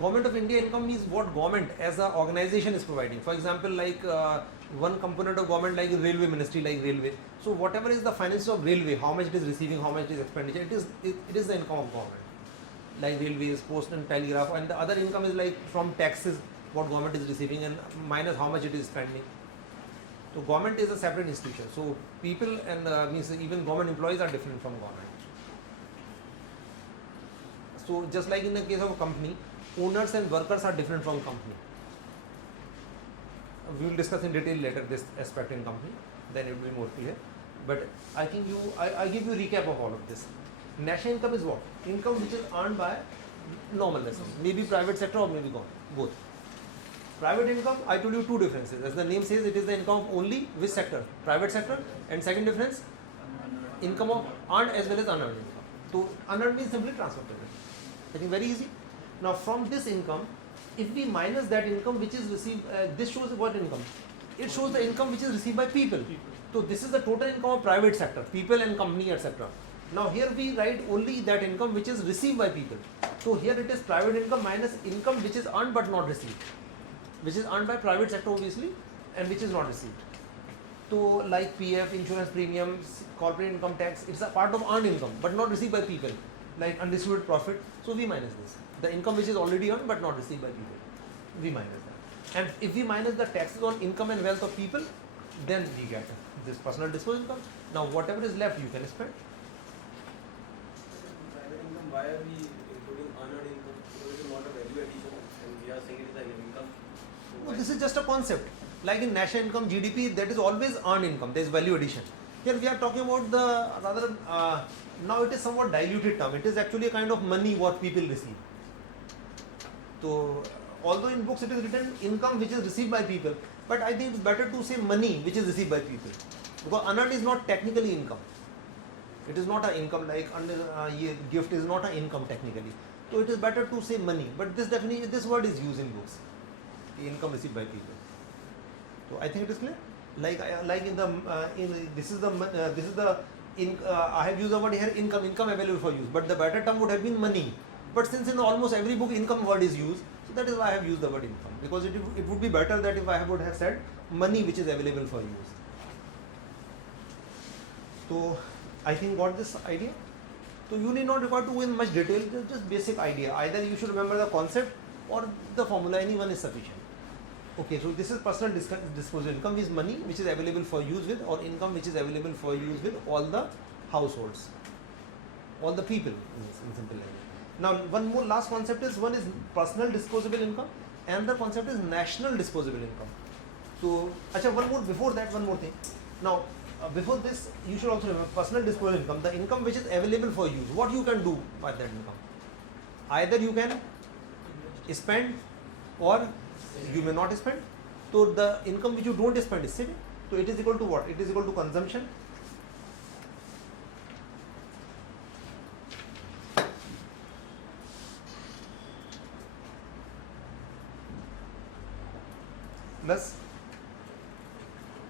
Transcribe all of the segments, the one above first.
Government of India income means what government as an organization is providing. For example, like one component of government like railway ministry, like railway. So whatever is the finance of railway, how much it is receiving, how much it is expenditure, it is the income of government. Like railways, post and telegraph, and the other income is like from taxes, what government is receiving, and minus how much it is spending. So government is a separate institution. So people and means even government employees are different from government. So just like in the case of a company, owners and workers are different from company. We will discuss in detail later this aspect in company, then it will be more clear. But I think I give you a recap of all of this. National income is what? Income which is earned by normal lessons, maybe private sector or maybe both. Private income, I told you two differences. As the name says, it is the income of only which sector? Private sector. And second difference, income of earned as well as unearned income. So unearned means simply transfer payment. I think very easy. Now from this income, if we minus that income which is received, this shows what income? It shows the income which is received by people. So this is the total income of private sector, people and company, etc. Now here we write only that income which is received by people. So here it is private income minus income which is earned but not received, which is earned by private sector obviously and which is not received. So like PF, insurance premiums, corporate income tax, it's a part of earned income but not received by people, like undistributed profit. So we minus this. The income which is already earned but not received by people, we minus that. And if we minus the taxes on income and wealth of people, then we get this personal disposable income. Now whatever is left you can spend. Private income, why are we including unearned income? Because it is not a value addition and we are saying it is an income. No, this is just a concept. Like in national income, GDP, that is always earned income, there is value addition. Here we are talking about the rather, now it is somewhat diluted term. It is actually a kind of money what people receive. So although in books it is written income which is received by people, but I think it's better to say money which is received by people, because unearned is not technically income. It is not an income, like gift is not an income technically. So it is better to say money, but this definition, this word is used in books, income received by people. So I think it is clear. Like in the I have used the word here income available for use, but the better term would have been money. But since in almost every book income word is used, so that is why I have used the word income, because it would be better that if I would have said money which is available for use. So I think got this idea. So you need not require to go in much detail, just basic idea. Either you should remember the concept or the formula, anyone is sufficient. Okay, so this is personal disposable income is money which is available for use with, or income which is available for use with all the households, all the people in simple language. Now one more last concept is, one is personal disposable income and the concept is national disposable income. So one more before that, one more thing. Now before this you should also remember personal disposable income, the income which is available for use. What you can do by that income? Either you can spend or you may not spend. So the income which you don't spend is saving. So it is equal to what? It is equal to consumption plus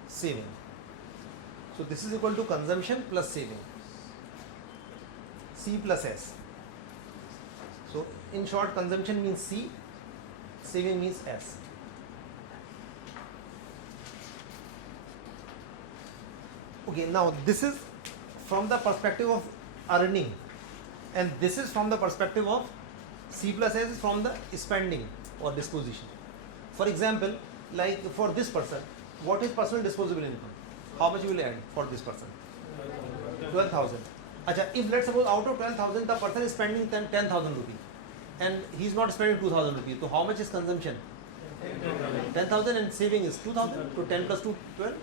saving. So this is equal to consumption plus saving, C plus S. So in short, consumption means C, saving means S. Okay, now this is from the perspective of earning, and this is from the perspective of C plus S is from the spending or disposition. For example, like for this person, what is personal disposable income? How much you will add for this person? 12,000. If let's suppose out of 12,000 the person is spending 10,000 rupees and he is not spending 2,000 rupees, so how much is consumption? 10,000 and saving is 2,000. So 10 plus 2, 12.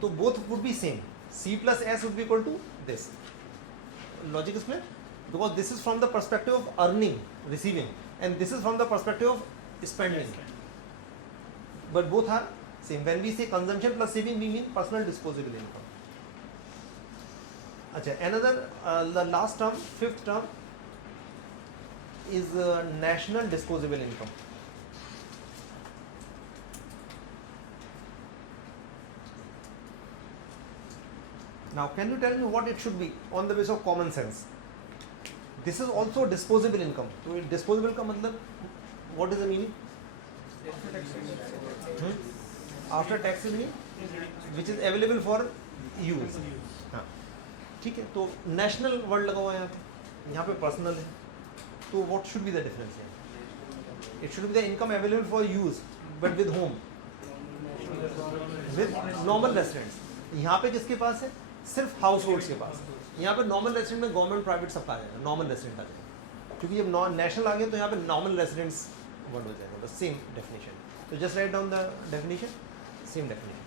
So both would be same. C plus S would be equal to this. Logic is clear? Because this is from the perspective of earning, receiving, and this is from the perspective of spending. But both are same. When we say consumption plus saving, we mean personal disposable income. Another, the last term, fifth term is national disposable income. Now, can you tell me what it should be on the basis of common sense? This is also disposable income. So, disposable का मतलब what is the meaning? After taxes mean which is available for use. हाँ ठीक है, तो national word लगा हुआ है यहाँ पे personal है, तो what should be the difference here? It should be the income available for use, but with whom? With normal residents. यहाँ पे किसके पास है? सिर्फ households के पास है. यहाँ पे normal resident में government private सबका आ जाएगा, normal resident आ जाएगा, क्योंकि जब national आ गया तो यहाँ पे normal residents word हो जाएगा, the same definition. So just write down the definition, same definition.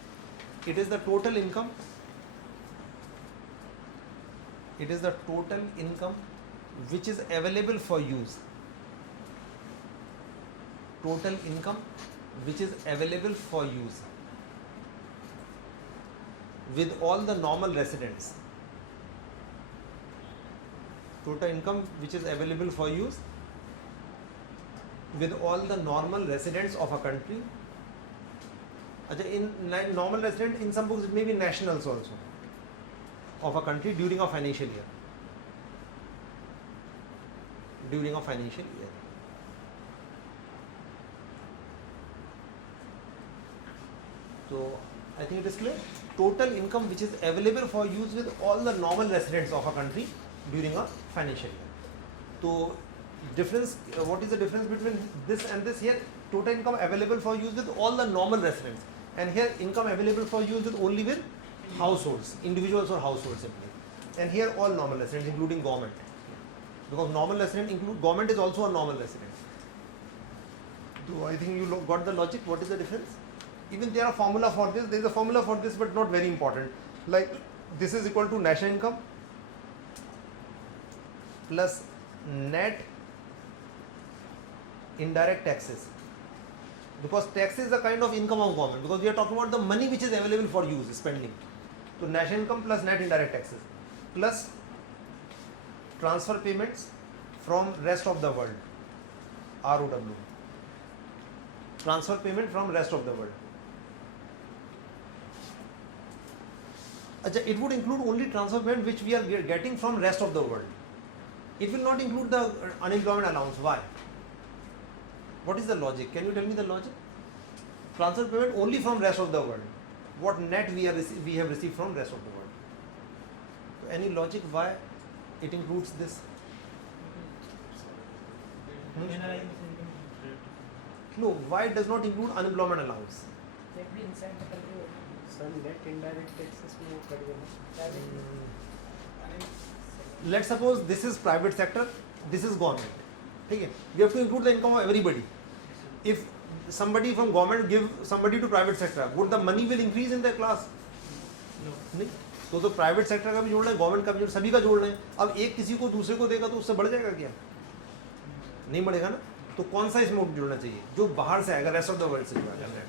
It is the total income. It is the total income which is available for use. Total income which is available for use with all the normal residents. Total income which is available for use with all the normal residents of a country. In normal resident, in some books it may be nationals also of a country during a financial year. During a financial year. So I think it is clear. Total income which is available for use with all the normal residents of a country during a financial year. So difference, what is the difference between this and this? Here total income available for use with all the normal residents, and here income available for use with only with households, individuals or households simply. And here all normal residents including government, because normal resident include government is also a normal resident. So I think you got the logic. What is the difference? Even there are formula for this. There is a formula for this, but not very important. Like this is equal to national income plus net indirect taxes, because tax is a kind of income of government, because we are talking about the money which is available for use, spending. So national income plus net indirect taxes plus transfer payments from rest of the world, ROW. Transfer payment from rest of the world. It would include only transfer payment which we are getting from rest of the world. It will not include the unemployment allowance. Why? What is the logic? Can you tell me the logic? Transfer payment only from rest of the world. What net we have received from rest of the world. So any logic why it includes this? No, why it does not include unemployment allowance? Let's suppose this is private sector, this is government. Okay? We have to include the income of everybody. If somebody from government give somebody to private sector, would the money will increase in their class? नहीं. तो private sector का भी जोड़ना है, government का भी जोड़ना है, सभी का जोड़ना है. अब एक किसी को दूसरे को देगा तो उससे बढ़ जाएगा क्या? नहीं बढ़ेगा ना. तो कौन सा इसमें जुड़ना चाहिए? जो बाहर से आएगा, रेस्ट ऑफ द वर्ल्ड से जुड़ा है.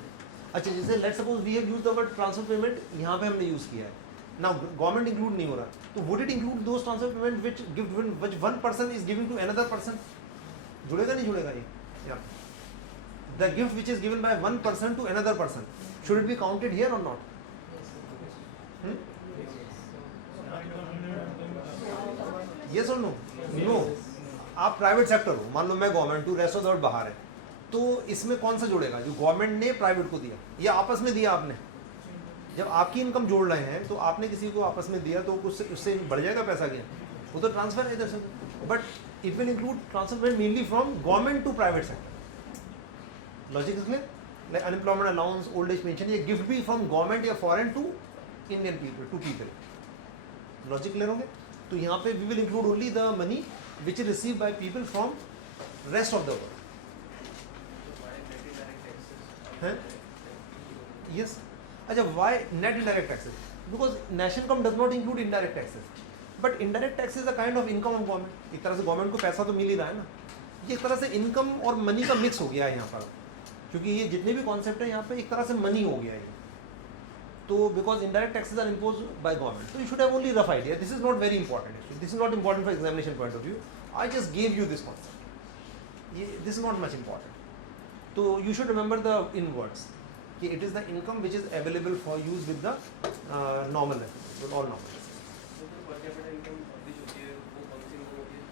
अच्छा, जैसे let's suppose we have used the word transfer payment, यहाँ पे हमने यूज किया है. नाउ गवर्नमेंट इंक्लूड नहीं हो रहा, तो would it include those transfer payment which one person is giving to another person? जुड़ेगा नहीं जुड़ेगा ये? The gift which is given by one person to another person, should it be counted here or not? Yes or no? No. आप private sector हो, मान लो मैं government हूँ, rest of the world बाहर है, तो इसमें कौन सा जुड़ेगा? जो गवर्नमेंट ने प्राइवेट को दिया या आपस में दिया आपने? जब आपकी इनकम जोड़ रहे हैं तो आपने किसी को आपस में दिया तो उससे बढ़ जाएगा पैसा क्या? वो तो ट्रांसफर है इधर से. But it will include transfer mainly from government to private sector. Logic is clear? Like unemployment allowance, old age pension, ये गिफ्ट भी फ्रॉम गवर्नमेंट या foreign to Indian people, to people. Logic clear हो गया? तो यहाँ पे we will include only the money which is received by people from rest of the world. Yes. अच्छा, why net indirect taxes? Because national income does not include indirect taxes. But indirect tax is a kind of income of government. एक तरह से government को पैसा तो मिल ही रहा है ना. ये एक तरह से इनकम और मनी का मिक्स हो गया है यहाँ पर, क्योंकि ये जितने भी कॉन्सेप्ट है यहाँ पे एक तरह से मनी हो गया है. तो because indirect taxes are imposed by government, so you should have only rough idea. This is not very important. This is not important for examination point of view. I just gave you this concept. This is not much important. So you should remember the in words. It is the income which is available for use with the normal residents, with all normal residents.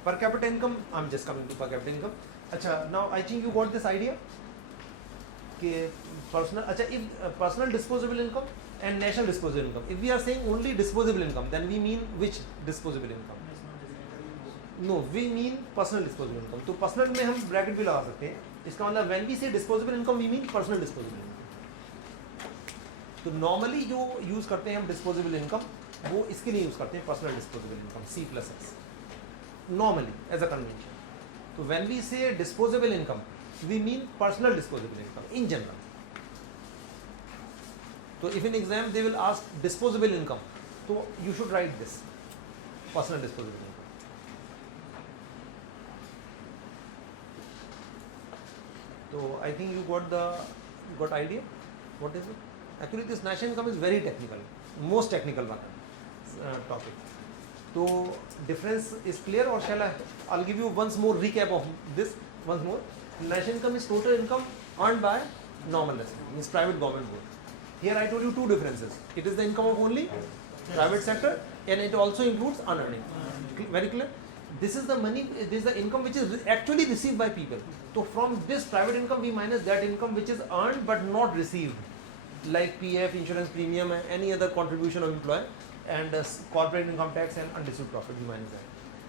per capita income, I'm just coming to per capita income. अच्छा, now I think you got this idea कि personal, अच्छा, if personal disposable income and national disposable income, if we are saying only disposable income, then we mean which disposable income? No, we mean personal disposable income. तो personal में हम bracket भी लगा सकते हैं. इसका मतलब when we say disposable income, we mean personal disposable income. तो normally जो use करते हैं हम disposable income, वो इसके लिए use करते हैं personal disposable income, C+S. Normally, as a convention. So when we say disposable income, we mean personal disposable income in general. So if in exam they will ask disposable income, so you should write this, personal disposable income. So I think you got idea. What is it? Actually, this national income is very technical, most technical one topic. So difference is clear, or shall I'll give you once more recap of this once more. National income is total income earned by normal resident, means private government board. Here I told you two differences. It is the income of only private sector, and it also includes unearning. Very clear? This is the money, this is the income which is actually received by people. So from this private income we minus that income which is earned but not received, like PF, insurance premium, and any other contribution of employer, and corporate income tax and undistributed profit, we minus that.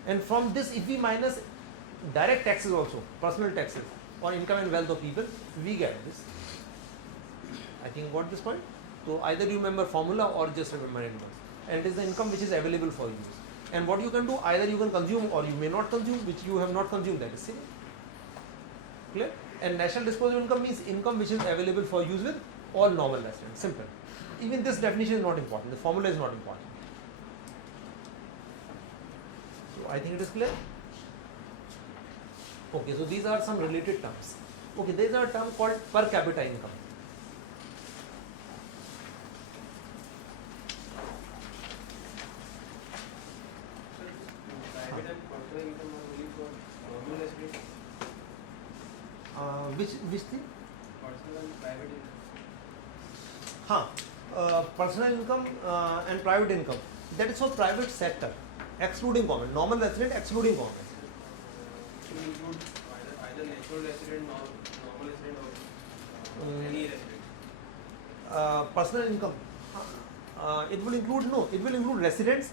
And from this, if we minus direct taxes also, personal taxes or income and wealth of people, we get this. I think got this point. So either you remember formula or just remember income, and it is the income which is available for use. And what you can do, either you can consume or you may not consume, which you have not consumed, that is same. Clear? And national disposable income means income which is available for use with all normal residents. Simple. Even this definition is not important. The formula is not important. So I think it is clear. Okay, so these are some related terms. Okay, there is a term called per capita income. Private and personal income are only for normal residents. Which thing? Personal and private income. Personal income and private income. That is for private sector, excluding government. Normal resident excluding government. To include either natural resident or normal resident or any resident. Personal income. It will include residents,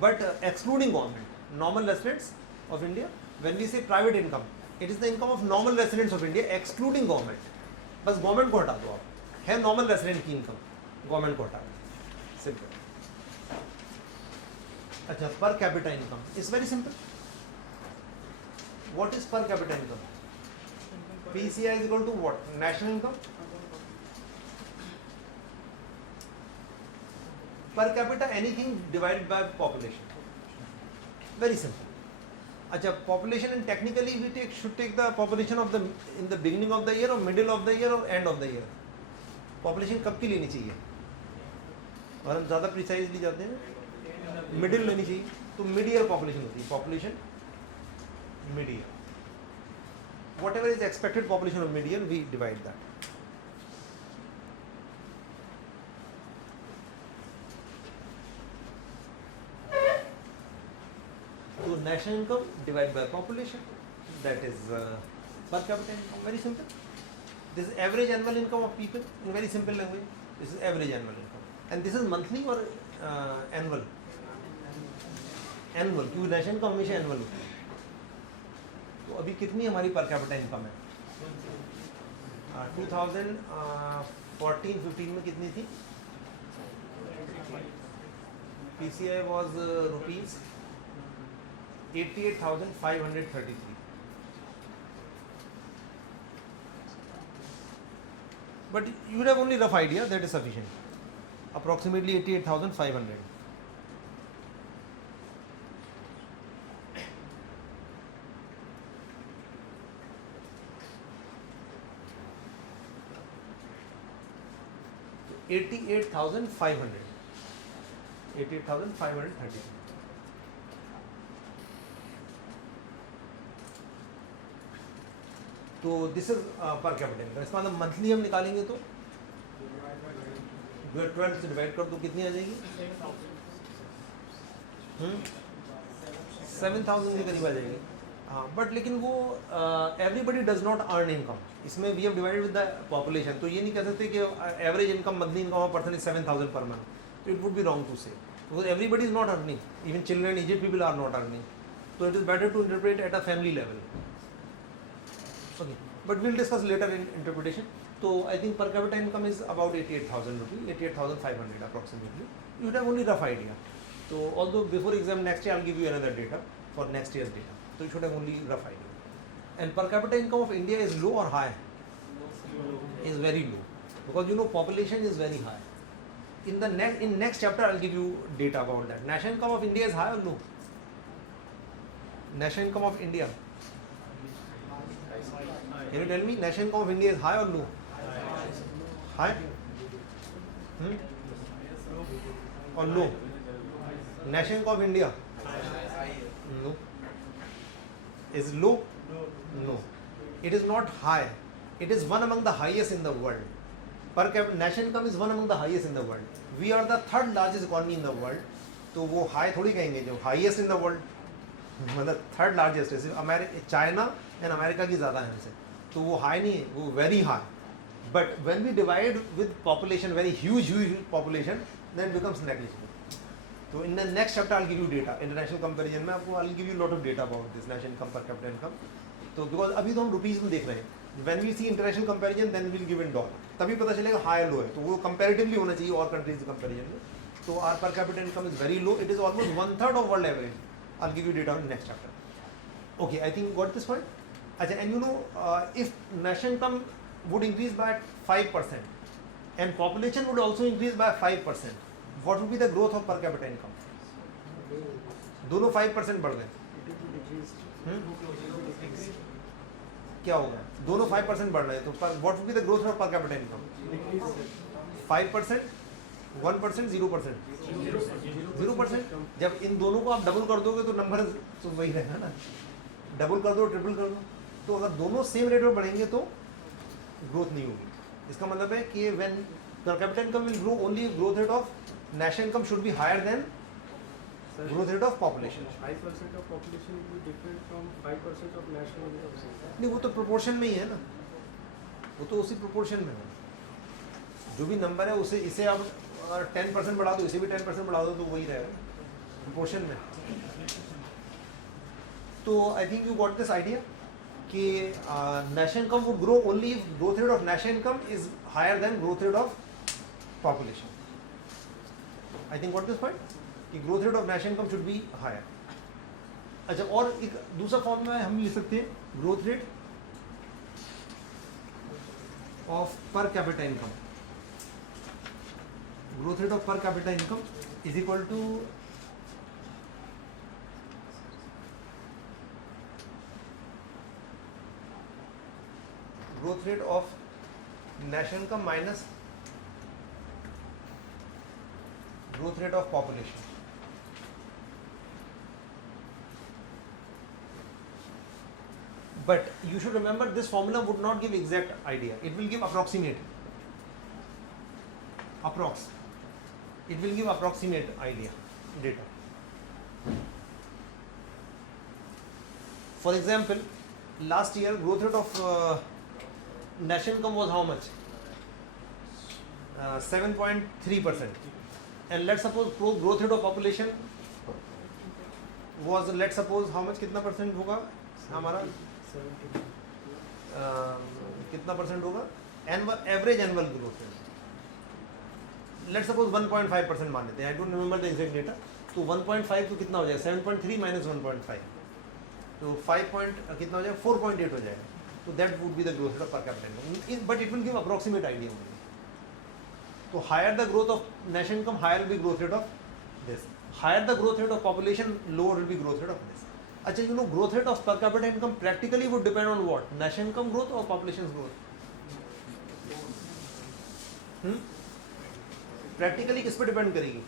but excluding government. Normal residents of India. When we say private income, it is the income of normal residents of India excluding government. बस government को हटा दो आप. है normal resident की income, government को हटा दो. Simple. अच्छा, per capita income is very simple. What is per capita income? PCI is equal to what? National income. Per capita, anything divided by population. Very simple. अच्छा, population, and technically we should take the population of in the beginning of the year or middle of the year or end of the year. Population कब की लेनी चाहिए? और हम ज़्यादा precisely जाते हैं middle लेनी चाहिए. तो mid year population होती है. Population mid year. Whatever is expected population of mid year, we divide that. So national income divided by population, that is per capita income. Very simple. This is average annual income of people in very simple language. This is average annual income, and this is monthly or annual. Annual, क्योंकि national income हमेशा annual होती है. तो अभी कितनी हमारी per capita income है? 2014-15 में कितनी थी? PCI was rupees 88,533. But you would have only rough idea, that is sufficient. Approximately 88,500. So 88,500. 88,530. तो दिस इज पर कैपिटा इनकम. इसका मतलब मंथली हम निकालेंगे तो 12 से डिवाइड कर दो, कितनी आ जाएगी? 7,000 के करीब आ जाएगी. हाँ, बट लेकिन वो everybody does not earn income. इसमें we have divided with the population. तो ये नहीं कह सकते कि average income monthly income of person is 7,000 per month. तो it would be wrong to say, because everybody is not earning. Even children aged people are not earning. So it is better to interpret at a family level. Okay, but we'll discuss later in interpretation. So I think per capita income is about 88,000 rupees, 88,500 approximately. You would have only rough idea. So although before exam next year I'll give you another data for next year's data. So you should have only rough idea. And per capita income of India is low or high? Is very low, because you know population is very high. In next chapter I'll give you data about that. National income of India is high or low? National income of India. Can you tell me national income of India is high or low? High? Or low? National income of India? No. Is low? No. It is not high. It is one among the highest in the world. Per capita national income is one among the highest in the world. We are the third largest economy in the world. तो वो high थोड़ी कहेंगे, जो highest in the world मतलब third largest है. China and America की ज़्यादा है हमसे. तो वो हाई नहीं है, वो very high. But when we divide with population, very huge population, then becomes negligible. तो in the next chapter I give you data international comparison में. आपको I give you lot of data about this national income, per capita income. तो because अभी तो हम rupees में देख रहे हैं. When we see international comparison then will give in dollar. तभी पता चलेगा हाई लो है. तो वो कंपैरेटिवली होना चाहिए और कंट्रीज कंपैरिजन में. तो our per capita income is very low. It is almost 1/3 of world average. I'll give you data in next chapter. Okay, I think you got this point. And you know, if national income would increase by 5% and population would also increase by 5%, what would be the growth of per capita income? दोनों 5% बढ़ गए. क्या होगा? दोनों 5% बढ़ रहे हैं. तो what would be the growth of per capita income? 5%, 1%, 0%. 0%. जब इन दोनों को आप डबल कर दोगे तो नंबर तो वही रहेगा ना. डबल कर दो, ट्रिपल कर दो. तो अगर दोनों सेम रेट में बढ़ेंगे तो ग्रोथ नहीं होगी. इसका मतलब है कि when per capita income will grow, only growth rate of national income should be higher than growth rate of population. 5% of population will be different from 5% of national income. नहीं, वो तो प्रोपोर्शन में ही है ना. वो तो उसी प्रोपोर्शन में है. जो भी नंबर है उसे इसे आप 10% बढ़ा दो, इसे भी 10% बढ़ा दो, तो वही रहेगा प्रोपोर्शन में. तो I think you got this idea कि national income would grow only if growth rate of national income is higher than growth rate of population. I think got this point कि growth rate of national income should be higher. अच्छा, और एक दूसरा form में हम लिख सकते हैं growth rate of per capita income. Growth rate of per capita income is equal to growth rate of national income minus growth rate of population. But you should remember this formula would not give exact idea. It will give approximate. It will give approximate idea data. For example, last year growth rate of national income was how much? 7.3%. And let's suppose growth rate of population was, let's suppose how much, कितना percent होगा हमारा, कितना percent होगा average annual growth rate. Let's suppose 1.5% मान लेते हैं. I don't remember the exact data. तो 1.5 तो कितना हो जाएगा? 7.3 माइनस 1.5, तो 5 पॉइंट कितना हो जाएगा? 4.8 हो जाएगा. तो that would be the growth rate of per capita, but it will give approximate idea only. तो higher the growth of national income, higher will be growth rate of this. Higher the growth rate of population, lower will be growth rate of this. अच्छा, you know growth rate of per capita income practically would depend on what? National income growth और population growth. Practically किस पे depend करेगी?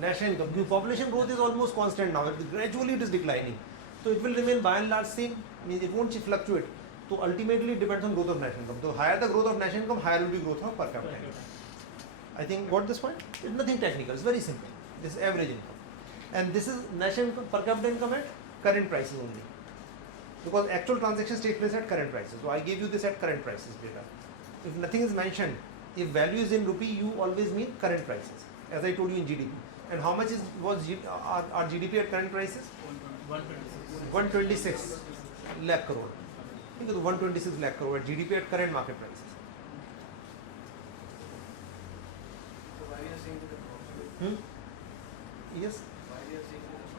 National income. क्योंकि population growth is almost constant now, gradually it is declining. तो it will remain by and large same, means it won't fluctuate. तो ultimately depends on growth of national income. तो higher the growth of national income, higher will be growth of per capita income. I think got this point? It's nothing technical, it's very simple. This is average income. and this is national income, per capita income at current prices only, because actual transactions take place at current prices. So I gave you this at current prices data. If nothing is mentioned, if value is in rupee, you always mean current prices, as I told you in GDP. And how much was our GDP at current prices? 126 lakh crore. Think of the 126 lakh crore at GDP at current market prices. So why are you saying that the profit? Yes. Why are you saying that the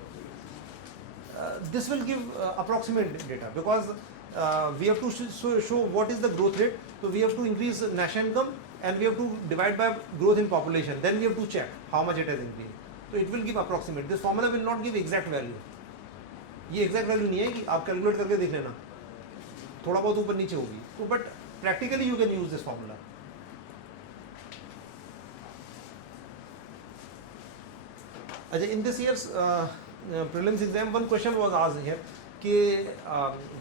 profit? This will give approximate data, because we have to show what is the growth rate. So we have to increase national income and we have to divide by growth in population. Then we have to check how much it has increased. So it will give approximate. This formula will not give exact value. ये exact value नहीं है कि आप calculate करके देख लेना. थोड़ा बहुत ऊपर नीचे होगी. तो but practically you can use this formula. अच्छा, in this year's prelims exam, one question was asked here कि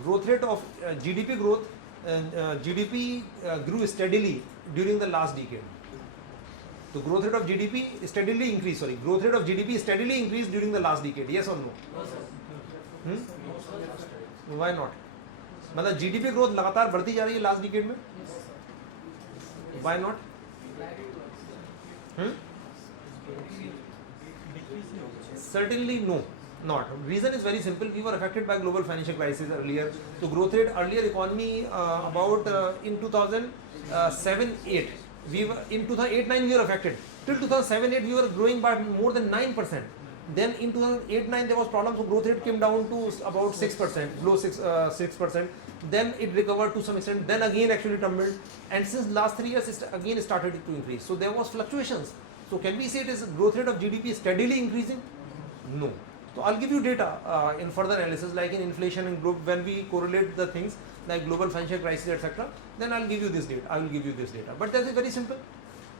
growth rate of GDP growth, GDP grew steadily during the last decade. The growth rate of GDP steadily increased. Sorry, growth rate of GDP steadily increased during the last decade. Yes or no? No, sir. Why not? मतलब GDP growth लगातार बढ़ती जा रही है last decade में. Why not? Certainly no, not. Reason is very simple. We were affected by global financial crisis earlier. So growth rate earlier economy about in 2007-8. We were in 2008-9 we were affected. Till 2007-8 we were growing by more than 9%. Then in 2008-9 there was problem, so growth rate came down to about 6%, below 6%. Then it recovered to some extent. Then again actually tumbled, and since last 3 years it again started to increase. So there was fluctuations. So can we say it is growth rate of GDP steadily increasing? No. So I'll give you data in further analysis, like in inflation and when we correlate the things like global financial crisis, etc. Then I'll give you this data. I will give you this data. But that's very simple.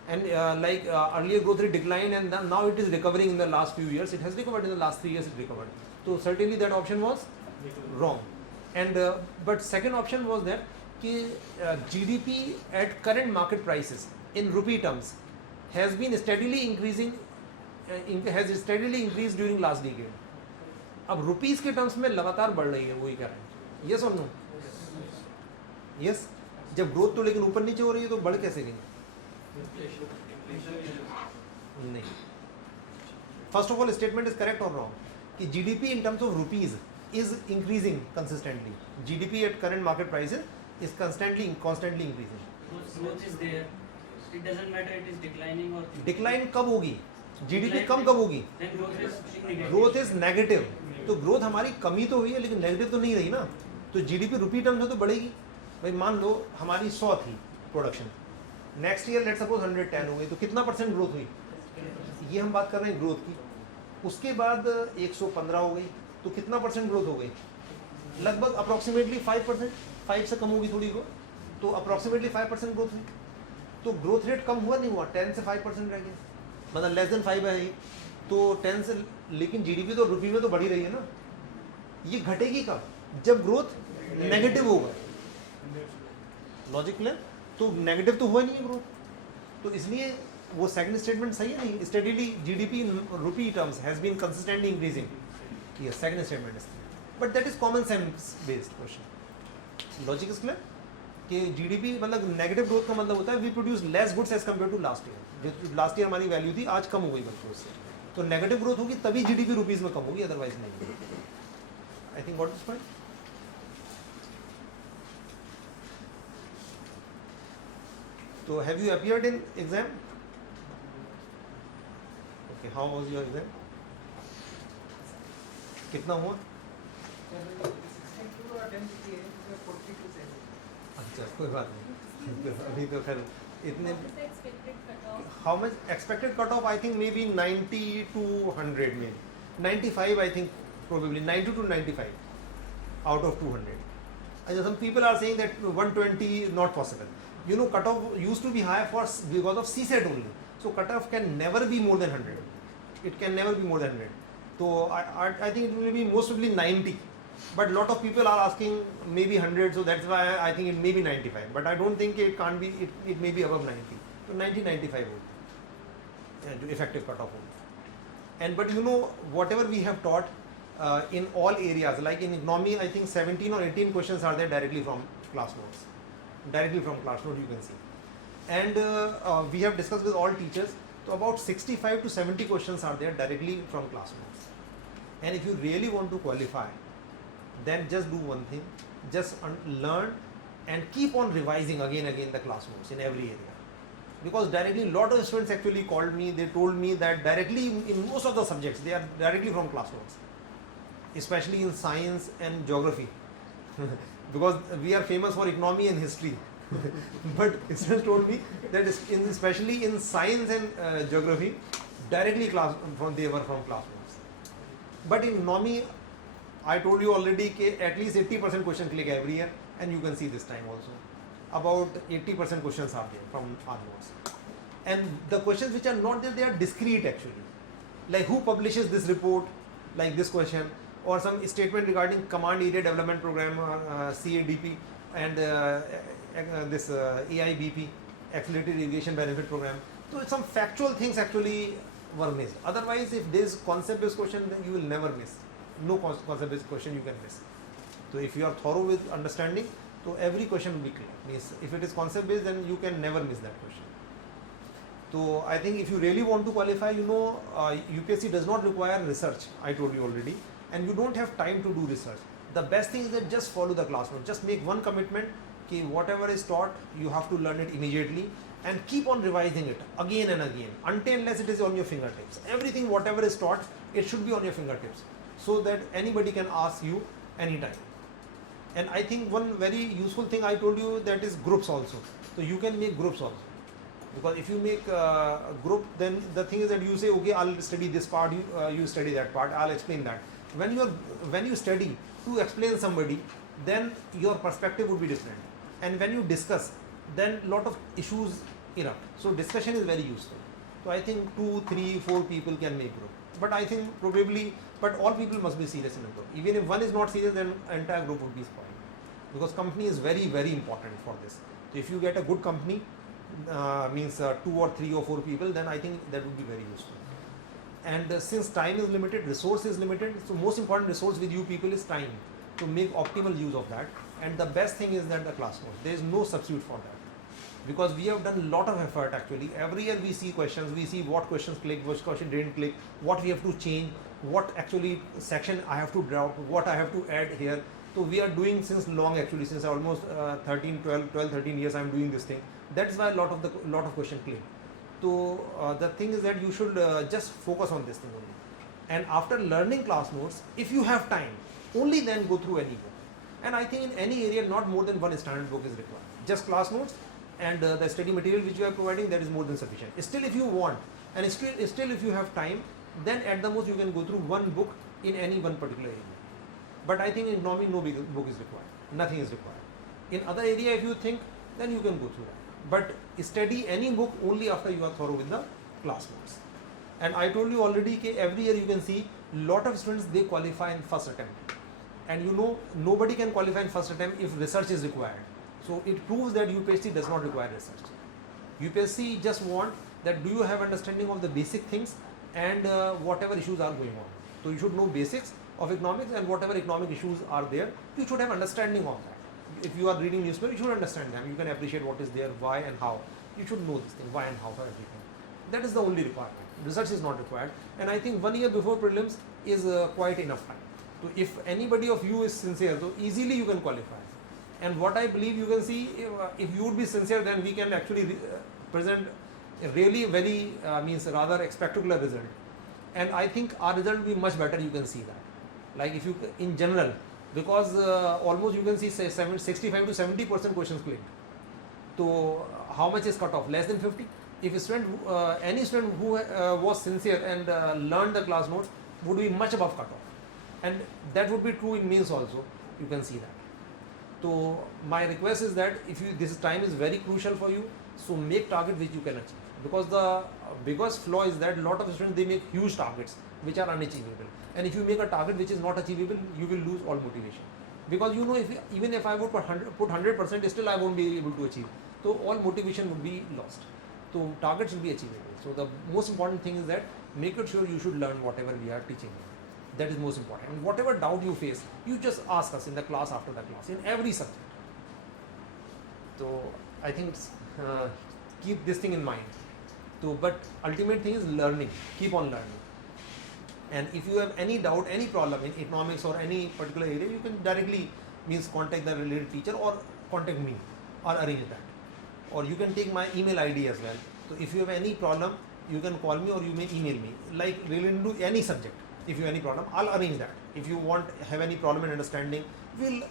And earlier growth rate declined, and now it is recovering in the last few years. It has recovered in the last 3 years. It recovered. So certainly that option was wrong. And but second option was that GDP at current market prices in rupee terms has been steadily increasing. Has steadily increased during last decade. अब rupees के terms में लगातार बढ़ रही है, वही कह रहे हैं. यस और नो? यस. जब ग्रोथ तो लेकिन ऊपर नीचे हो रही है तो बढ़ कैसे गई? नहीं. First of all statement is correct और रॉन्ग कि GDP in terms of rupees is increasing consistently. GDP at current market prices is constantly increasing. Growth is there. It doesn't matter it is declining or Decline कब होगी? GDP कम कब होगी? then growth is negative. Growth is negative. तो growth हमारी कमी तो हुई है लेकिन नेगेटिव तो नहीं रही ना. तो जीडीपी रुपी टर्म्स में तो बढ़ेगी. भाई मान लो हमारी 100 थी production, next year let suppose 110 हो गई, तो कितना परसेंट ग्रोथ हुई? ये हम बात कर रहे हैं ग्रोथ की. उसके बाद 115 हो गई, तो कितना परसेंट ग्रोथ हो गई? लगभग अप्रॉक्सीमेटली 5%. 5 से कम होगी थोड़ी को, तो अप्रॉक्सीमेटली 5% ग्रोथ हुई. तो ग्रोथ रेट कम हुआ नहीं हुआ, 10 से 5% रह गया, मतलब लेस देन 5 है ये. तो 10 से, लेकिन जीडीपी तो रुपये में तो बढ़ी रही है ना. ये घटेगी कब? जब ग्रोथ नेगेटिव होगा. Logic clear? तो नेगेटिव तो हुआ नहीं है ग्रोथ, तो इसलिए वो सेकंड स्टेटमेंट सही है नहीं. Steadily GDP in rupee terms has been consistently increasing. ये second statement is clear, but that is common sense based question. Logic is clear कि जीडीपी मतलब नेगेटिव ग्रोथ का मतलब होता है we produce less goods as compared to last year. जो last year हमारी value थी आज कम हो गई बल्कि उससे. तो नेगेटिव ग्रोथ होगी तभी जीडीपी रुपीज में कम होगी, अदरवाइज नहीं. I think what is point. तो have you appeared in exam? Okay, how was your exam? कितना हुआ? अच्छा, कोई बात नहीं. अभी तो खैर इतने. How much expected cut off? I think may be 90 to 100 में 95 I think probably 90 to 95 out of 200. And some people are saying that 120 is not possible. You know, cutoff used to be high because of CSET only. So cutoff can never be more than 100. It can never be more than 100. So I think it will be most probably 90. But lot of people are asking maybe 100. So that's why I think it may be 95. But I don't think it can't be. It may be above 90. So 90-95 होगी जो effective cutoff होगी. And but you know, whatever we have taught in all areas, like in economy, I think 17 or 18 questions are there directly from class notes. Directly from class note you can see. And we have discussed with all teachers, so about 65 to 70 questions are there directly from class notes. And if you really want to qualify, then just do one thing, just learn and keep on revising again the class notes in every area. Because directly, a lot of students actually called me, they told me that directly in most of the subjects, they are directly from class notes, especially in science and geography. Because we are famous for economy and history. But students told me that especially in science and geography, directly they were from class notes. But in economy, I told you already that at least 80% question click every year, and you can see this time also. About 80% questions are there from our notes. And the questions which are not there, they are discrete actually. Like who publishes this report, like this question, or some statement regarding Command Area Development Program, CADP, and this AIBP, Accelerated Irrigation Benefit Program. So some factual things actually were missed. Otherwise, if there is concept-based question, then you will never miss. No concept-based question you can miss. So if you are thorough with understanding, so every question will be clear. Means if it is concept-based, then you can never miss that question. So I think if you really want to qualify, you know, UPSC does not require research. I told you already, and you don't have time to do research. The best thing is that just follow the class note. Just make one commitment. Ki whatever is taught, you have to learn it immediately and keep on revising it again and again until unless it is on your fingertips. Everything, whatever is taught, it should be on your fingertips so that anybody can ask you anytime. And I think one very useful thing I told you, that is groups also. So you can make groups also. Because if you make a group, then the thing is that you say, okay, I'll study this part, you study that part, I'll explain that. When you study to explain somebody, then your perspective would be different. And when you discuss, then lot of issues erupt. So discussion is very useful. So I think 2, 3, 4 people can make group. But I think probably, but all people must be serious in a group. Even if one is not serious, then entire group would be spoiled. Because company is very, very important for this. So if you get a good company, means 2 or 3 or 4 people, then I think that would be very useful. And since time is limited, resource is limited, so most important resource with you people is time, to make optimal use of that. And the best thing is that the class notes, there is no substitute for that. Because we have done a lot of effort actually. Every year we see questions, we see what questions click, which question didn't click, what we have to change, what actually section I have to drop, what I have to add here. So we are doing since long actually, since almost 13 years I am doing this thing. That is why a lot of questions click. So the thing is that you should just focus on this thing only. And after learning class notes, if you have time, only then go through any book. And I think in any area, not more than one standard book is required. Just class notes and the study material which you are providing, that is more than sufficient. Still, if you want, and still if you have time, then at the most you can go through one book in any one particular area. But I think in economy, no big book is required. Nothing is required. In other area, if you think, then you can go through that. But study any book only after you are thorough with the class notes. And I told you already that every year you can see lot of students, they qualify in first attempt. And you know, nobody can qualify in first attempt if research is required. So it proves that UPSC does not require research. UPSC just want that do you have understanding of the basic things and whatever issues are going on. So you should know basics of economics, and whatever economic issues are there, you should have understanding of that. If you are reading newspaper, you should understand them. You can appreciate what is there, why and how. You should know this thing, why and how for everything. That is the only requirement. Research is not required. And I think 1 year before prelims is quite enough time. So if anybody of you is sincere, so easily you can qualify. And what I believe you can see, if you would be sincere, then we can actually present a really very, rather spectacular result. And I think our result will be much better, you can see that. Like if you, in general, because almost you can see say 65 to 70% questions clicked. So how much is cut off? Less than 50? If a student, any student who was sincere and learned the class notes would be much above cut off. And that would be true in means also, you can see that. So my request is that if you, this time is very crucial for you, so make target which you can achieve. Because the biggest flaw is that a lot of students, they make huge targets which are unachievable. And if you make a target which is not achievable, you will lose all motivation. Because you know, even if I would put 100%, still I won't be able to achieve. So all motivation would be lost. So targets will be achievable. So the most important thing is that make it sure you should learn whatever we are teaching you. That is most important. And whatever doubt you face, you just ask us in the class after the class, in every subject. So I think keep this thing in mind. So, but ultimate thing is learning. Keep on learning. And if you have any doubt, any problem in economics or any particular area, you can directly contact the related teacher or contact me or arrange that. Or you can take my email ID as well. So if you have any problem, you can call me or you may email me. Like related to any subject. If you have any problem, I'll arrange that. If you have any problem in understanding, we'll